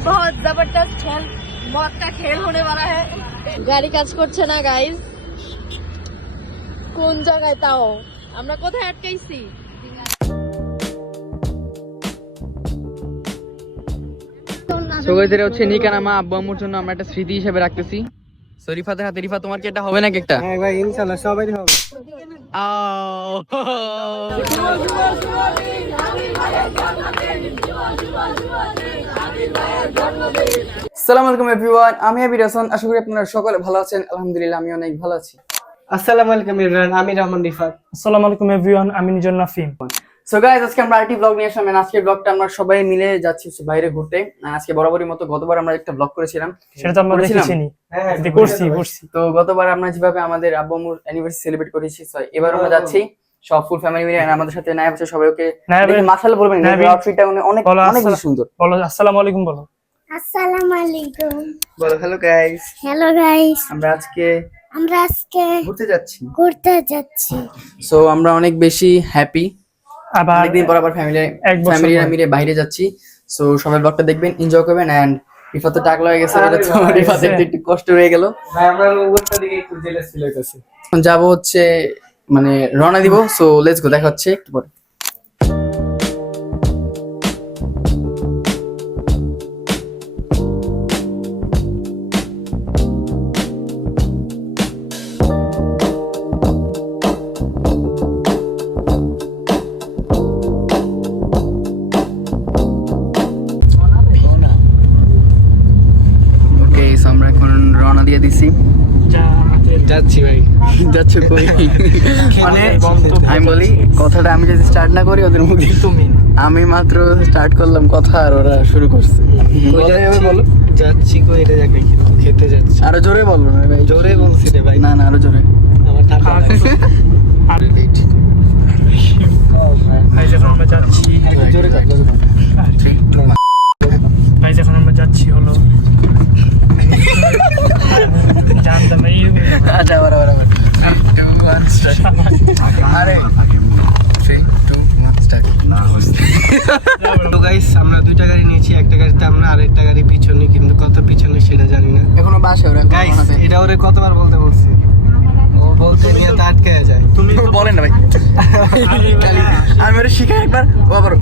बहुत जबरदस्त खेल मौत का खेल होने वाला है গাড়ি কাজ করছে না গাইজ কোন জায়গায় তাও আমরা কোথায় আটকাইছি সৌগতিরা হচ্ছে নিকানামা আব্বু আম্মুর জন্য আমরা একটা স্মৃতি হিসেবে রাখতেছি সো রিফাতের হাতে রিফা তোমার কি এটা হবে নাকি একটা হ্যাঁ ভাই ইনশাল্লাহ সবাই হবে আও। আসসালামু আলাইকুম এভরিওয়ান। আমি আবির হাসান আশা করি আপনারা সকলে ভালো আছেন। আলহামদুলিল্লাহ আমি অনেক ভালো আছি। আসসালামু আলাইকুম ইমরান। আমি রহমান রিফাত। আসসালামু আলাইকুম এভরিওয়ান। আমি নিজর নাফিম সো গাইজ আজকে আমরা আরেকটি ব্লগ নিয়ে আসলাম আজকের ব্লগটা আমরা সবাই মিলে যাচ্ছি বাইরে ঘুরতে। আজকে বরাবরই মতো গতবার আমরা একটা ব্লগ করেছিলাম। সেটা তো আমরা? দেখেছি নি হ্যাঁ এটা করছি করছি তো গতবার আমরা যেভাবে আমাদের আব্বু আম্মুর অ্যানিভার্সারি সেলিব্রেট করেছি এবার আমরা যাচ্ছি সব ফুল ফ্যামিলি মিলে আমাদের সাথে নায়ব আছে সবাই ওকে মাসাল বলবেন আউটফিটটা অনেক অনেক। সুন্দর। বলো আসসালামু আলাইকুম বলো। আসসালামু আলাইকুম। বলো হ্যালো গাইস হ্যালো গাইস আমরা আজকে আমরা আজকে ঘুরতে যাচ্ছি। ঘুরতে যাচ্ছি। সো আমরা অনেক বেশি হ্যাপি আবার অনেকদিন পর আবার ফ্যামিলি ফ্যামিলিরা মিলে বাইরে যাচ্ছি। সো সবাই ব্লগটা দেখবেন এনজয় করবেন এন্ড রিফাত তো টাকলা হয়ে গেছে এটা তো আরে একটু কষ্ট রয়ে গেল। ভাই আমরা উপরটা দিকে একটু জেলাস ফিল হইতাছে। এখন যাব হচ্ছে মানে রওনা দিব। সো লেটস গো দেখা হচ্ছে। একটু পরে। যাচ্ছে কই? মানে আমি বলি কথাটা আমি যদি স্টার্ট না করি ওদের মুখে তুমি আমি মাত্র স্টার্ট করলাম কথা আর ওরা শুরু করছে। বলো বলো? যাচ্ছি কই এটা জায়গায় খেতে যাচ্ছি। আরও জোরে বলো না ভাই। জোরে বলছি রে ভাই। না না আরও জোরে। আমার ঠান্ডা লাগছে। ভাই যখন আমরা যাচ্ছি জোরে কর, জোরে ভাই যখন আমরা যাচ্ছি হলো জানতাম এই আচ্ছা start. আরে. তো গাইস আমরা দুইটা গাড়ি নিয়েছি একটা গাড়িতে আমরা আরেকটা গাড়ি পিছনে কিন্তু কত পিছনে সেটা জানি না এখনও বাসে ওরা গাইস এটা ওরে কতবার বলতে বলছি বলতে নিয়ে তো আটকে যায়। তুমি তো বলেন না ভাই। আমি ওরা শিখাই একবার ও আবার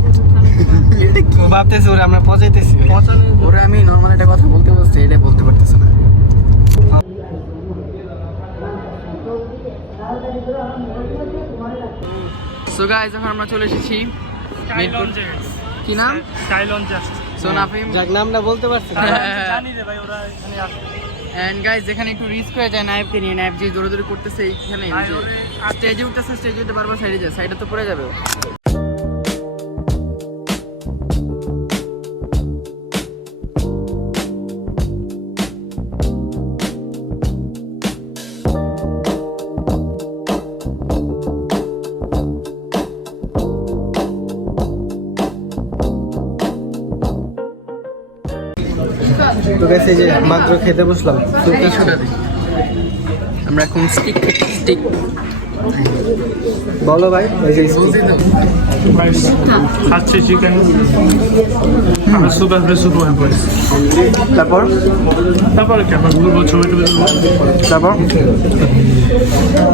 ভাবতেছে ওরে আমরা পচাইতেছি। ওরা আমি নর্মাল একটা কথা বলতে বলছি এটা বলতে পারতেছে না। সো গাইস এখন আমরা চলে এসেছি কি নাম? স্কাই লঞ্চে সো নাফিম যাক নামটা বলতে পারছি না। জানি রে ভাই ওরা এখানে আসবে। এন্ড গাইস যেখানে একটু রিস্ক হয়ে যায় নাইফকে নিয়ে। নাইফ যে জোরে জোরে করতেছে এইখানে স্টেজে উঠতেছে স্টেজে উঠতে বারবার সাইডে যায় সাইডে তো পড়ে যাবে। তো গাইস যে মাত্র খেতে বসলাম। আমরা এখন স্টিক স্টিক বলো ভাই এই যে খাচ্ছি চিকেন আমরা সুপার ফ্রেশ শুরু হয়ে পড়েছি তারপর? তারপরে কি আমরা ঘুরবো ছবি টবি তারপর?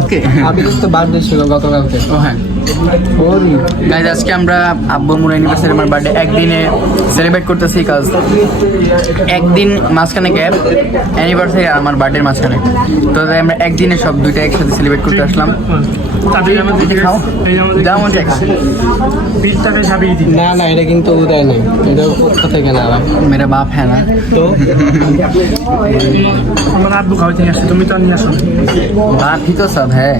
ওকে আমি তো বার্থডে ছিল গতকালকে। ও হ্যাঁ। গাইজ আজকে আমরা আব্বুর মুর অ্যানিভার্সারি আমার বার্থডে একদিনে সেলিব্রেট করতেছি কাজ একদিন মাঝখানে গ্যাপ অ্যানিভার্সারি আর আমার বার্থডের মাঝখানে। তো তাই আমরা একদিনে সব দুইটা একসাথে সেলিব্রেট করতে আসলাম। না না এটা কিন্তু উদয় না। মেরা বাপ হ্যাঁ তো? তুমি তো নিয়ে আসো। বাপ তো সব হ্যাঁ।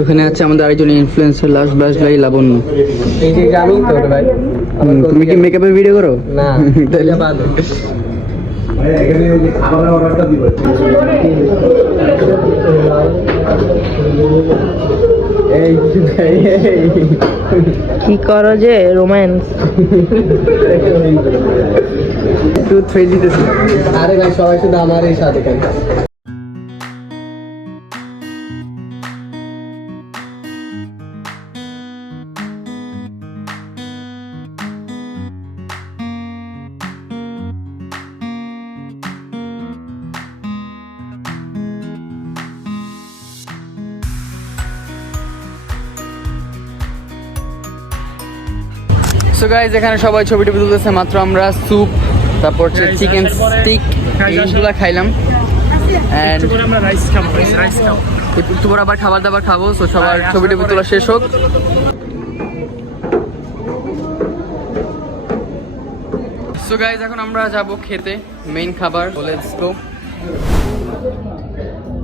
ওখানে আছে আমাদের আরেকজন ইনফ্লুয়েন্সার লাস্ট ব্লাস ভাই লাবণ্য। এই যে আমি তো ভাই? তুমি কি মেকআপের ভিডিও করো? না তাহলে বাদ এই কি করো যে রোম্যান্স টু থ্রি দিতেছি। আরে ভাই সবাই শুধু আমার এই সাথে কেন? সো গাইজ এখানে সবাই ছবি টবি তুলতেছে মাত্র আমরা স্যুপ তারপর হচ্ছে চিকেন স্টিক এইগুলো খাইলাম। অ্যান্ড একটু রাইস রাইস খাব পর আবার খাবার দাবার খাব সো সবার হ্যাঁ, ছবি টবি তোলা শেষ হোক। সো গাইজ এখন আমরা যাব খেতে মেইন খাবার লেটস গো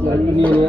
নিয়ে নিয়ে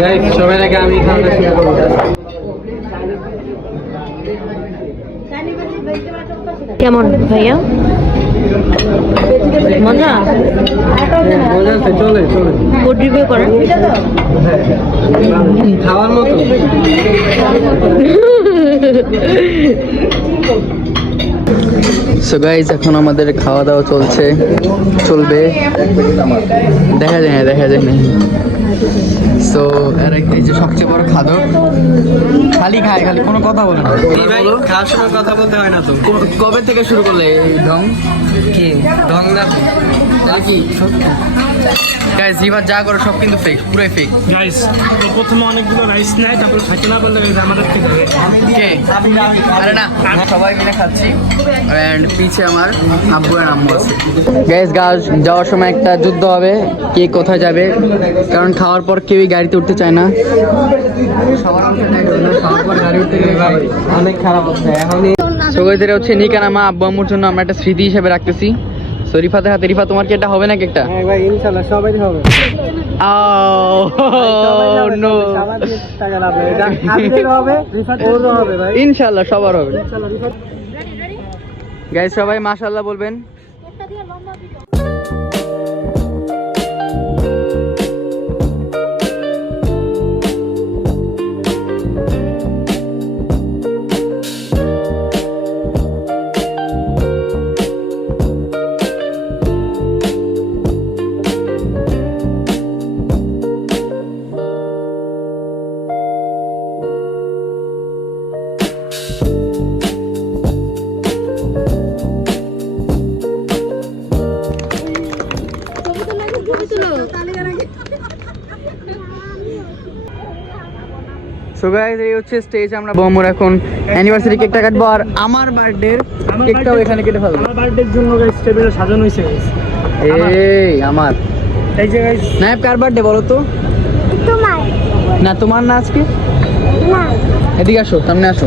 গাইস সবাই আগে আমি খাওয়াটা শুরু করব কেমন ভাইয়া? মজা? মজা আছে চলে চলে। ফুড রিভিউ করেন। খাওয়ার মতো। সো গাইজ এখন আমাদের খাওয়া দাওয়া চলছে চলবে। দেখা যায় না দেখা যায়। না সো আর এই যে সবচেয়ে বড় খাদক খালি খায় খালি কোনো কথা বলে না। খাওয়ার সময় কথা বলতে হয় না তো। কবে থেকে শুরু করলে এই ঢং? কি? ঢং না নাকি? গাইজ রিভার যা করে সব কিন্তু ফেক পুরাই ফেক গাইস প্রথমে অনেকগুলো রাইস নেয় তারপর খাইতে না পারলে আমাদের থেকে। কে? আরে না সবাই মিলে খাচ্ছি। এন্ড পিছে আমার আব্বু আর আম্মু আছে। গ্যাস গাছ যাওয়ার সময় একটা যুদ্ধ হবে কে কোথায় যাবে? কারণ খাওয়ার পর কেউই গাড়িতে উঠতে চায় না। সবার খাওয়ার পর গাড়ি উঠতে গেলে অনেক খারাপ হচ্ছে এখন সবাইদের হচ্ছে নিকানামা আব্বু আম্মুর জন্য আমরা একটা স্মৃতি হিসেবে রাখতেছি। সো রিফাতে হাতে রিফা তোমার কি এটা হবে না কেকটা হ্যাঁ ভাই ইনশাআল্লাহ সবাই হবে। ইনশাল্লাহ সবার হবে। গাই গাইজ সবাই মাশাল্লাহ বলবেন। সো গাইজ এই হচ্ছে স্টেজ আমরা বমুর এখন অ্যানিভার্সারি কেকটা কাটবো আর আমার বার্থডে কেকটাও এখানে কেটে ফেলব। আমার বার্থডের জন্য গাইস টেবিলে সাজানো হয়েছে এই আমার। এই যে নায়ব কার বার্থডে বলো তো? তোমার। না তোমার না আজকে? না। এদিকে আসো সামনে আসো।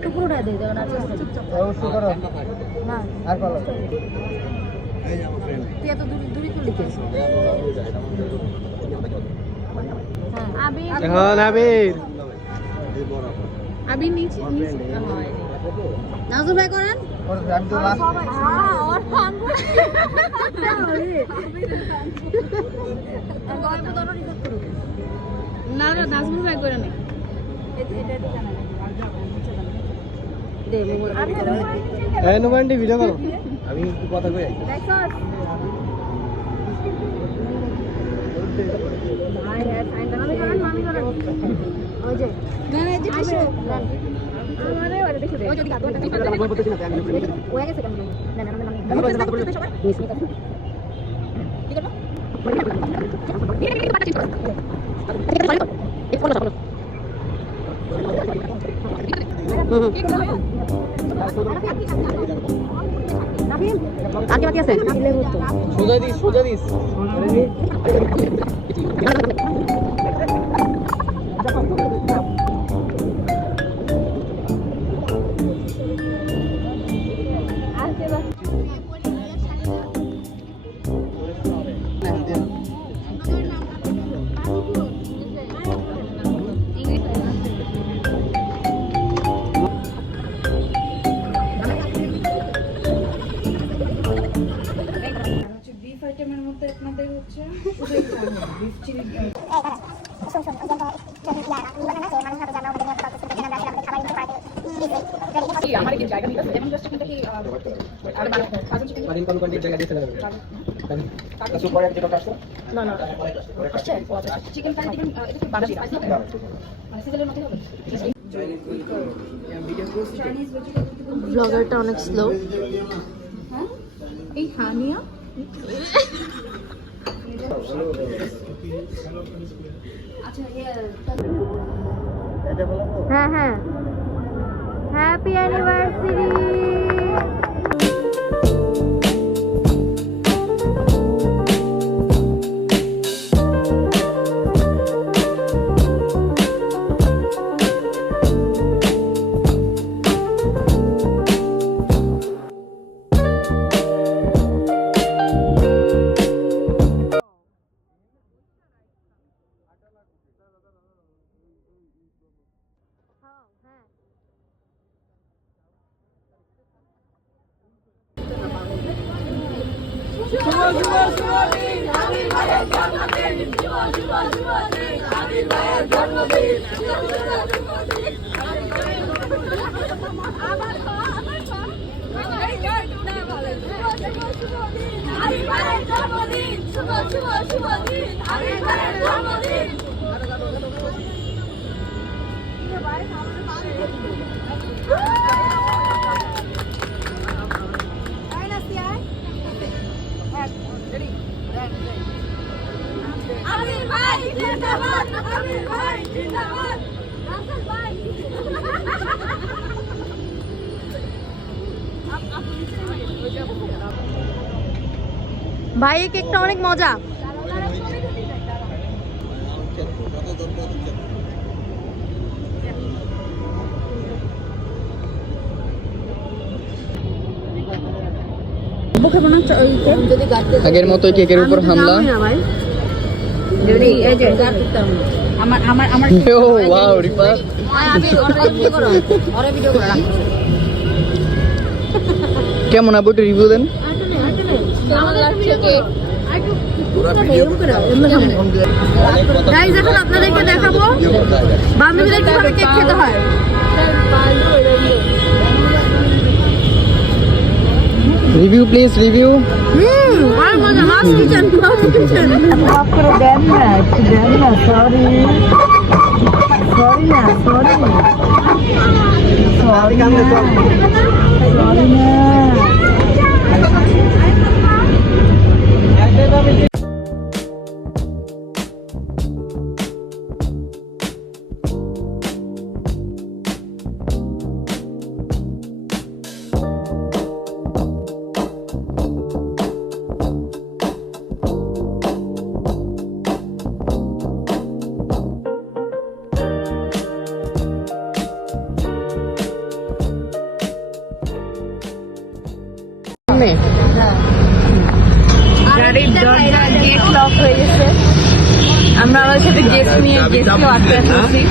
আমাদের পুরোটা দিয়ে দেবেন আচ্ছা আর বলো তুই এত দূরে দূরে করলি কে আবি এখন আবির। আবি নিচে নিচে। নাজু ভাই করেন? আমি তো লাস্ট না না নাজমুল ভাই করে নেই দে মোবাইল এই নোমান্ডি ভিডিও করো। আমি একটু কথা কই আর কি বাকি আছে সোজা দিস সোজা দিস আমি করেন মামি করেন ওই যে না না এই যে সোজা দিস সোজা দিস ব্লগারটা অনেক স্লো হ্যাঁ? হ্যাঁ হ্যাঁ। হ্যাপি অ্যানিভার্সারি আমির ভাই জিন্দাবাদ আমির ভাই জিন্দাবাদ। ভাই এই কেকটা অনেক মজা। আগের মতো কেকের উপর হামলা। আমার আমার আমার ওয়াও রিপা কেমন আবু রিভিউ দেন। গাইজ এখন আপনাদেরকে দেখাবো। বান্ধবীদের কীভাবে কেক খেতে হয়। রিভিউ প্লিজ রিভিউ হুম আর মজা গাড়ির দরজা গেট লক হয়ে গেছে। আমরা আমার সাথে গেস্ট নিয়ে গেস্টকে আটকে ফেলছি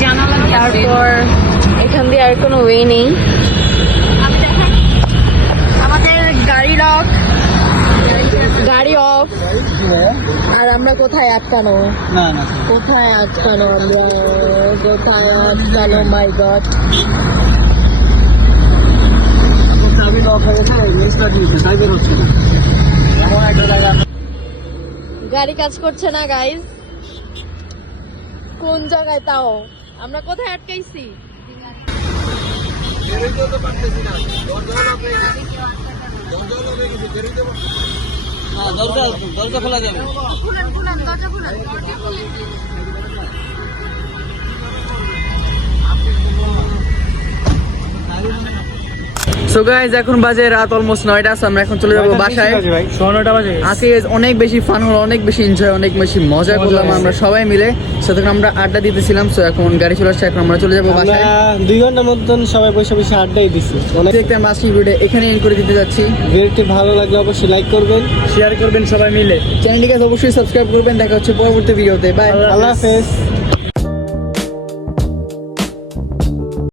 জানালা তারপর এখান দিয়ে আর কোনো ওয়ে নেই। আমাদের গাড়ি লক গাড়ি অফ আর আমরা কোথায় আটকানো? না না। কোথায় আটকানো আমরা? কোথায় আটকানো? মাই গড চাবি লক হয়ে গেছে দিয়েছে তাই বের হচ্ছে না এমন একটা জায়গা গাড়ি কাজ করছে না গাইজ কোন জায়গায় তাও? আমরা কোথায় আটকাইছি? খুলেন দরজা সো গাইজ এখন বাজে রাত অলমোস্ট নয়টা আমরা এখন চলে যাব বাসায়। ভাই। সোনাটা বাজে। আজকে অনেক বেশি ফান হলো অনেক বেশি এনজয় অনেক বেশি মজা করলাম আমরা সবাই মিলে। সেতক্ষণ আমরা আড্ডা দিতেছিলাম সো এখন গাড়ি চলে আসছে এখন আমরা চলে যাব বাসায়। দুই ঘণ্টার মতন সবাই বসে বসে আড্ডাই দিছি। অনেক একটা মাসি ভিডিও এখানে এন্ড করে দিতে যাচ্ছি। ভিডিওটি ভালো লাগলে অবশ্যই লাইক করবেন। শেয়ার করবেন সবাই মিলে। চ্যানেলটিকে অবশ্যই সাবস্ক্রাইব করবেন। দেখা হচ্ছে পরবর্তী ভিডিওতে বাই আল্লাহ হাফেজ।